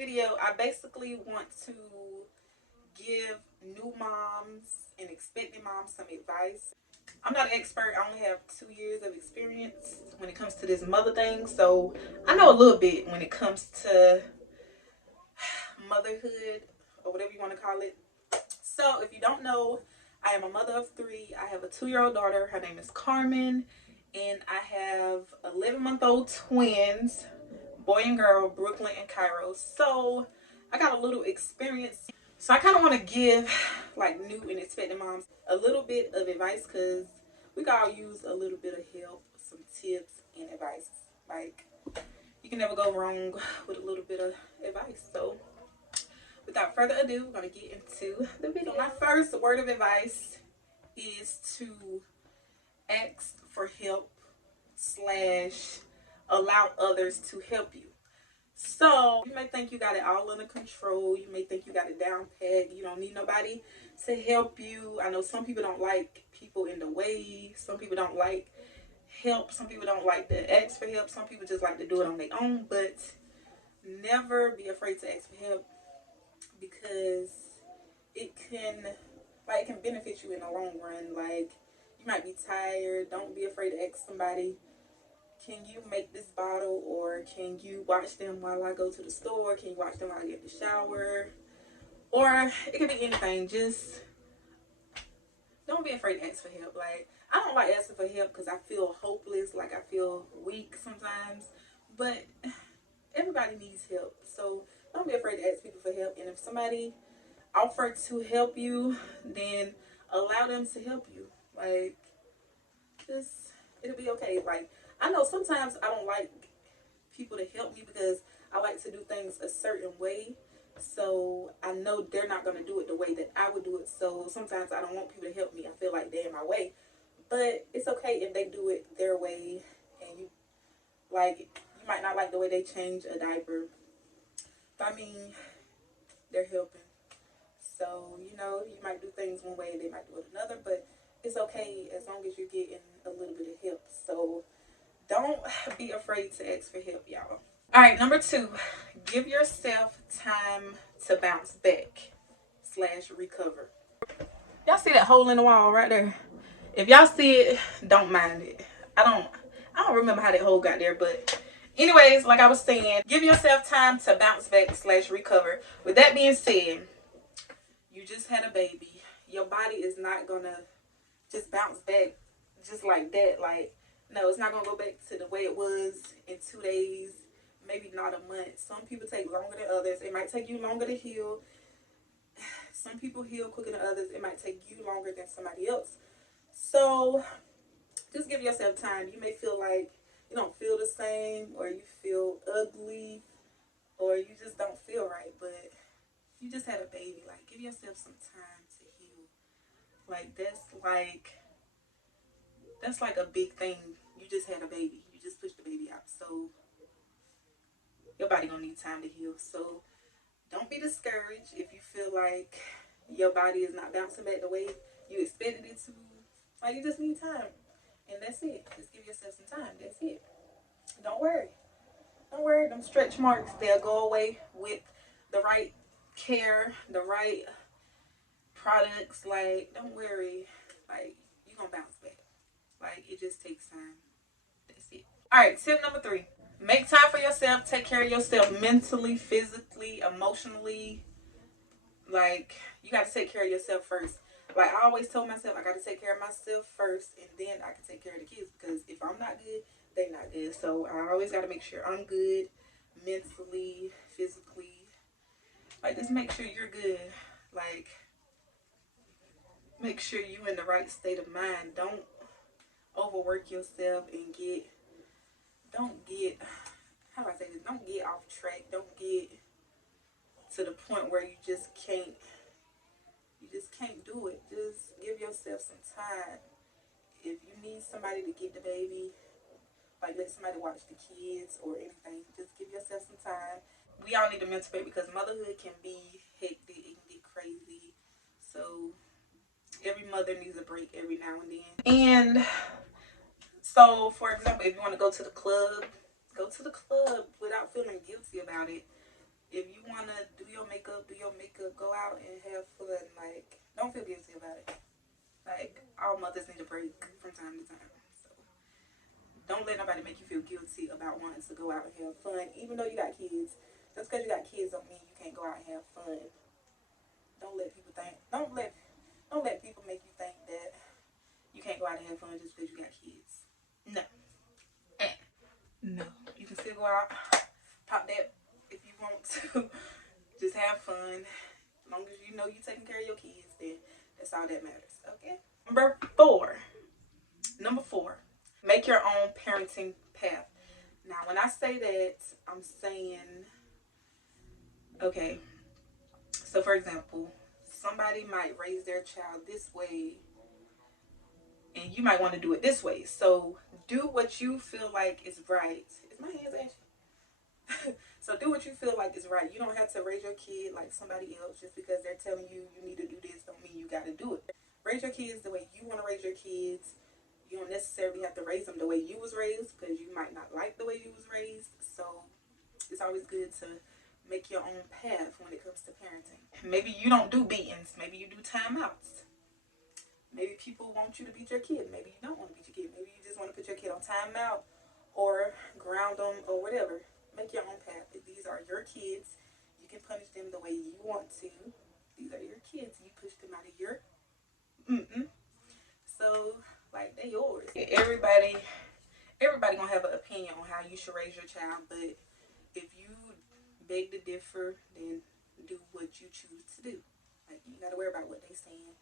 video, I basically want to give new moms and expecting moms some advice. I'm not an expert. I only have 2 years of experience when it comes to this mother thing. So I know a little bit when it comes to motherhood or whatever you want to call it. So if you don't know, I am a mother of 3. I have a 2-year-old daughter. Her name is Carmen. And I have 11-month-old twins, boy and girl, Brooklyn and Cairo. So I got a little experience. So I kind of want to give like new and expecting moms a little bit of advice, because we can all use a little bit of help, some tips and advice. Like, you can never go wrong with a little bit of advice. So without further ado, we're going to get into the video. My first word of advice is to ask for help / allow others to help you. So you may think you got it all under control. You may think you got it down pat. You don't need nobody to help you. I know some people don't like people in the way. Some people don't like help. Some people don't like to ask for help. Some people just like to do it on their own. But never be afraid to ask for help, because it can benefit you in the long run. Like, you might be tired. Don't be afraid to ask somebody, can you make this bottle, or can you watch them while I go to the store? Can you watch them while I get the shower? Or it could be anything. Just don't be afraid to ask for help. Like, I don't like asking for help because I feel hopeless, like I feel weak sometimes. But everybody needs help. So don't be afraid to ask people for help. And if somebody offer to help you, then allow them to help you. Like, just, it'll be okay. Like, I know sometimes I don't like people to help me because I like to do things a certain way. So I know they're not going to do it the way that I would do it. So sometimes I don't want people to help me. I feel like they're in my way. But it's okay if they do it their way. And you might not like the way they change a diaper. But I mean, they're helping. So, you might do things one way and they might do it another. But it's okay as long as you're getting a little bit of help. So don't be afraid to ask for help, y'all. All right, number 2, give yourself time to bounce back / recover. Y'all see that hole in the wall right there? If y'all see it, don't mind it. I don't remember how that hole got there, but anyways, like I was saying, give yourself time to bounce back / recover. With that being said, you just had a baby. Your body is not gonna just bounce back just like that. Like, no, it's not gonna go back to the way it was in 2 days, maybe not a month. Some people take longer than others. It might take you longer to heal. Some people heal quicker than others. It might take you longer than somebody else. So just give yourself time. You may feel like you don't feel the same, or you feel ugly, or you just don't feel right, but you just had a baby. Like, give yourself some time to heal. Like, that's like a big thing. You just had a baby. You just pushed the baby out. So your body gonna need time to heal. So don't be discouraged if you feel like your body is not bouncing back the way you expected it to. Like, you just need time. And that's it. Just give yourself some time. That's it. Don't worry. Don't worry. Them stretch marks, they'll go away with the right care, the right products. Like, don't worry. Like, you're gonna bounce back. Like, it just takes time. That's it. All right, tip number 3. Make time for yourself. Take care of yourself mentally, physically, emotionally. Like, you got to take care of yourself first. Like, I always told myself, I got to take care of myself first, and then I can take care of the kids. Because if I'm not good, they're not good. So I always got to make sure I'm good mentally, physically. Like, just make sure you're good. Like, make sure you're in the right state of mind. Don't overwork yourself and don't get off track. Don't get to the point where you just can't do it. Just give yourself some time. If you need somebody to get the baby, like let somebody watch the kids or anything, just give yourself some time. We all need a mental break because motherhood can be hectic, it can get crazy. So every mother needs a break every now and then. And so, for example, if you want to go to the club without feeling guilty about it. If you wanna do your makeup, go out and have fun. Like, don't feel guilty about it. Like, all mothers need a break from time to time. So don't let nobody make you feel guilty about wanting to go out and have fun, even though you got kids. Just because you got kids don't mean you can't go out and have fun. Don't let people think. Don't let people make you think that you can't go out and have fun just because you got kids. No. No. You can still go out, pop that if you want to. Just have fun. As long as you know you're taking care of your kids, then that's all that matters. Okay? Number four, make your own parenting path. Now, when I say that, I'm saying, okay, so for example, somebody might raise their child this way and you might want to do it this way. So do what you feel like is right. Is my hands itchy? So do what you feel like is right. You don't have to raise your kid like somebody else just because they're telling you you need to do this. Don't mean you got to do it. Raise your kids the way you want to raise your kids. You don't necessarily have to raise them the way you was raised because you might not like the way you was raised. So it's always good to make your own path when it comes to parenting. Maybe you don't do beatings. Maybe you do timeouts. Maybe people want you to beat your kid. Maybe you don't want to beat your kid. Maybe you just want to put your kid on timeout or ground them or whatever. Make your own path. If these are your kids, you can punish them the way you want to. These are your kids. You push them out of your So, like, they're yours. Everybody gonna have an opinion on how you should raise your child, but if you beg to differ, then do what you choose to do. Like, you gotta worry about what they're saying.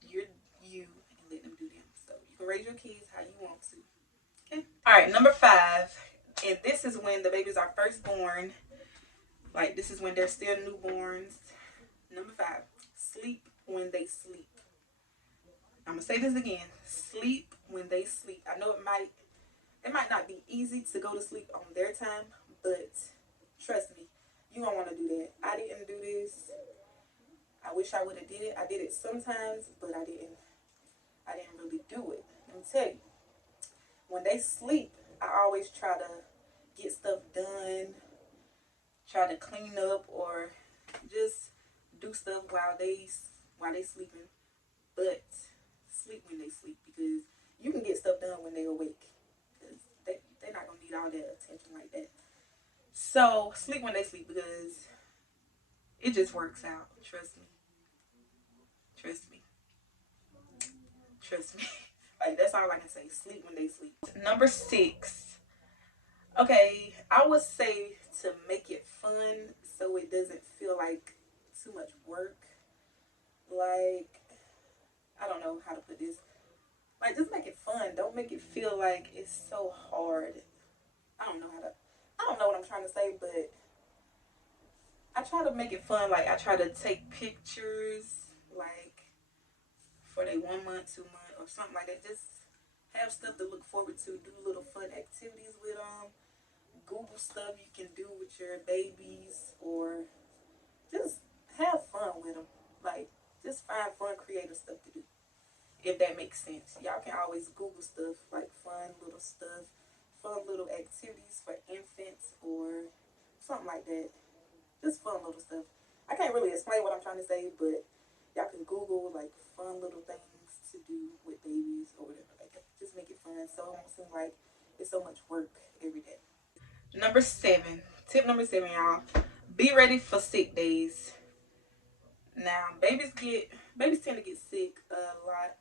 You're you and let them do them. So you can raise your kids how you want to. Okay. All right. Number 5, and this is when the babies are first born. Like, this is when they're still newborns. Number 5, sleep when they sleep. I'm gonna say this again. Sleep when they sleep. I know it might not be easy to go to sleep on their time, but trust me, you don't want to do that. I didn't do this. I wish I would have did it. I did it sometimes, but I didn't really do it. Let me tell you, when they sleep, I always try to get stuff done, try to clean up, or just do stuff while they sleeping. But sleep when they sleep, because you can get stuff done when they awake, because they're not gonna need all that attention like that. So sleep when they sleep, because it just works out. Trust me. Like, that's all I can say. Sleep when they sleep. Number 6. Okay, I would say to make it fun so it doesn't feel like too much work. Like, I don't know how to put this. Like, just make it fun. Don't make it feel like it's so hard. I don't know what I'm trying to say, but I try to make it fun. Like, I try to take pictures, like, for they 1 month, 2 month, or something like that. Just have stuff to look forward to. Do little fun activities with them. Google stuff you can do with your babies, or just have fun with them. Like, just find fun, creative stuff to do. If that makes sense. Y'all can always Google stuff, like fun little stuff, fun little activities for infants, or something like that. Just fun little stuff. I can't really explain what I'm trying to say, but y'all can Google like fun little things to do with babies or whatever like that. Just make it fun so it won't seem like it's so much work every day. Number 7. Tip number 7, y'all. Be ready for sick days. Now, babies tend to get sick a lot.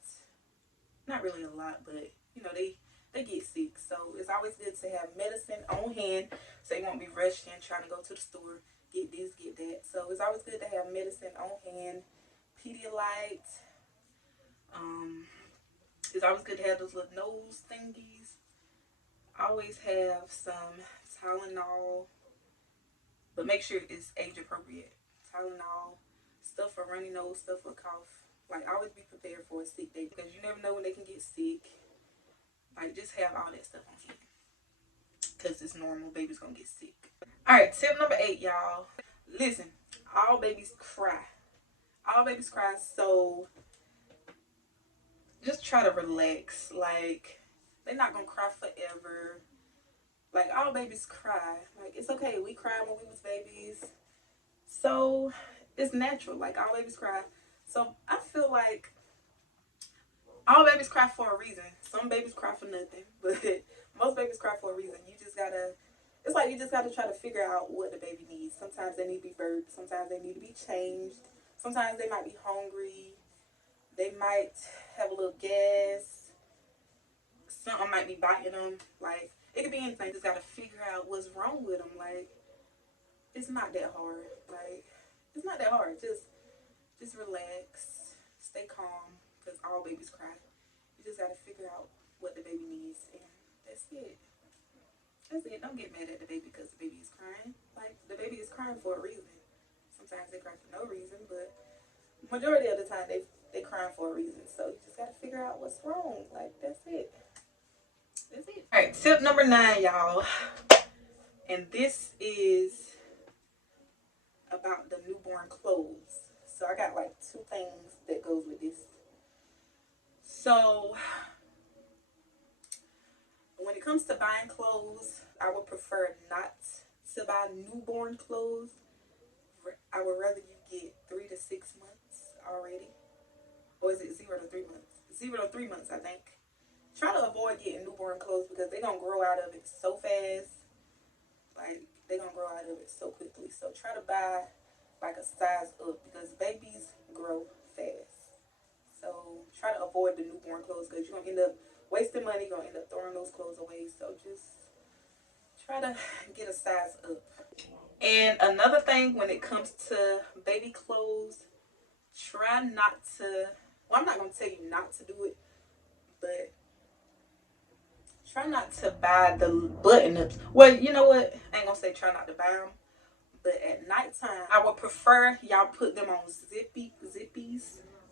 Not really a lot, but you know, they get sick. So it's always good to have medicine on hand so you won't be rushing trying to go to the store, get this, get that. So it's always good to have medicine on hand. Pedialyte. It's always good to have those little nose thingies. Always have some Tylenol, but make sure it's age appropriate. Tylenol, stuff for runny nose, stuff for cough. Like, always be prepared for a sick day, because you never know when they can get sick. Like, just have all that stuff on hand, because it's normal. Baby's gonna get sick. All right, tip number 8, y'all. Listen, all babies cry. All babies cry, so just try to relax. Like, they're not gonna cry forever. Like, all babies cry. Like, it's okay. We cried when we was babies. So it's natural, like all babies cry. So I feel like all babies cry for a reason. Some babies cry for nothing, but most babies cry for a reason. You just gotta, it's like you just gotta try to figure out what the baby needs. Sometimes they need to be burped. Sometimes they need to be changed. Sometimes they might be hungry. They might have a little gas. Something might be biting them. Like, it could be anything. You just gotta figure out what's wrong with them. Like, it's not that hard. Like, it's not that hard. Just relax. Stay calm. Because all babies cry. You just gotta figure out what the baby needs. And that's it. That's it. Don't get mad at the baby because the baby is crying. Like, the baby is crying for a reason. Sometimes they cry for no reason, but majority of the time they crying for a reason. So you just gotta figure out what's wrong. Like, that's it. That's it. Alright, tip number 9, y'all. And this is about the newborn clothes. So I got like 2 things that goes with this. So when it comes to buying clothes, I would prefer not to buy newborn clothes. I would rather you get 3 to 6 months already. Or is it 0 to 3 months? 0 to 3 months, I think. Try to avoid getting newborn clothes because they're going to grow out of it so fast. Like, they're going to grow out of it so quickly. So try to buy like a size up because babies grow fast. So try to avoid the newborn clothes because you're going to end up wasting money. You're going to end up throwing those clothes away. So just try to get a size up. And another thing when it comes to baby clothes, try not to, well, I'm not going to tell you not to do it, but try not to buy the button-ups. Well, you know what? I ain't going to say try not to buy them. But at nighttime, I would prefer y'all put them on zippies,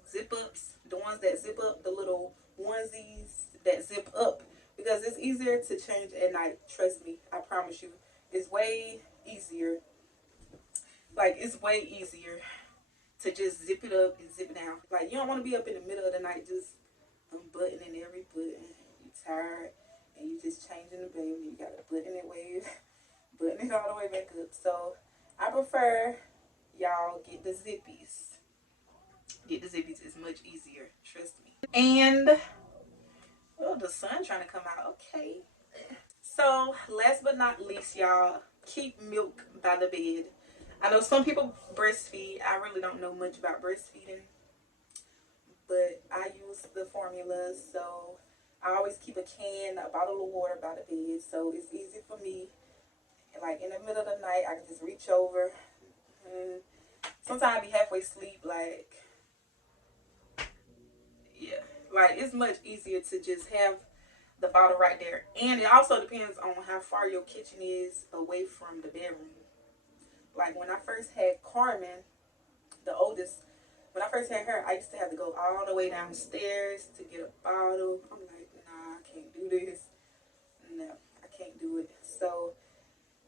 zip-ups. The ones that zip up, the little onesies that zip up. Because it's easier to change at night. Trust me. I promise you. It's way easier. Like, it's way easier to just zip it up and zip it down. Like, you don't want to be up in the middle of the night just unbuttoning every button. You tired and you just changing the baby. You got to button it way, button it all the way back up. So I prefer y'all get the zippies. Get the zippies. It's much easier. Trust me. And oh, the sun trying to come out. Okay. So last but not least, y'all, keep milk by the bed. I know some people breastfeed. I really don't know much about breastfeeding, but I use the formula. So I always keep a can, a bottle of water by the bed. So it's easy for me. Like in the middle of the night, I can just reach over. And sometimes I be halfway asleep. Like, yeah, like it's much easier to just have the bottle right there. And it also depends on how far your kitchen is away from the bedroom. Like when I first had Carmen, the oldest, when I first had her, I used to have to go all the way downstairs to get a bottle. I'm like, nah, I can't do this. No, I can't do it. So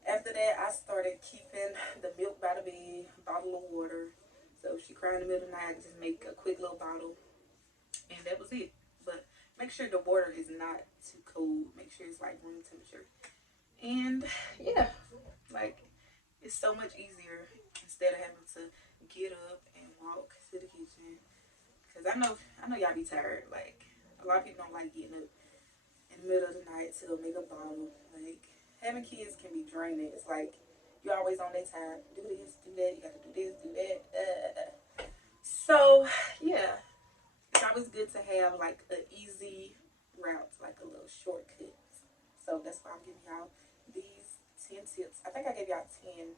after that, I started keeping the milk by the bed, a bottle of water. So if she cried in the middle of the night, I could just make a quick little bottle. And that was it. But make sure the water is not too cold. Make sure it's like room temperature. And yeah, like it's so much easier instead of having to get up and walk to the kitchen. Cause I know y'all be tired. Like a lot of people don't like getting up in the middle of the night to go make a bottle. Like having kids can be draining. It's like you're always on their time. Do this, do that. You got to do this, do that. So yeah, it's always good to have like an easy route, like a little shortcut. So that's why I'm giving y'all these 10 tips. I think I gave y'all 10.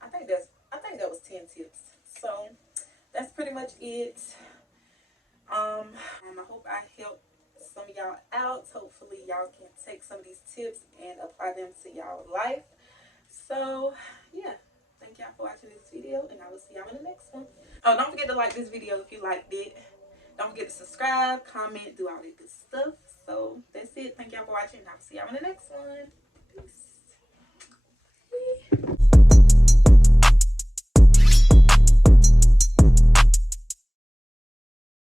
I think that was 10 tips. So that's pretty much it. I hope I helped some of y'all out. Hopefully y'all can take some of these tips and apply them to y'all life. So yeah, thank y'all for watching this video, and I will see y'all in the next one. Oh, don't forget to like this video if you liked it. Don't forget to subscribe, comment, do all that good stuff. So that's it. Thank y'all for watching. I'll see y'all in the next one. Peace.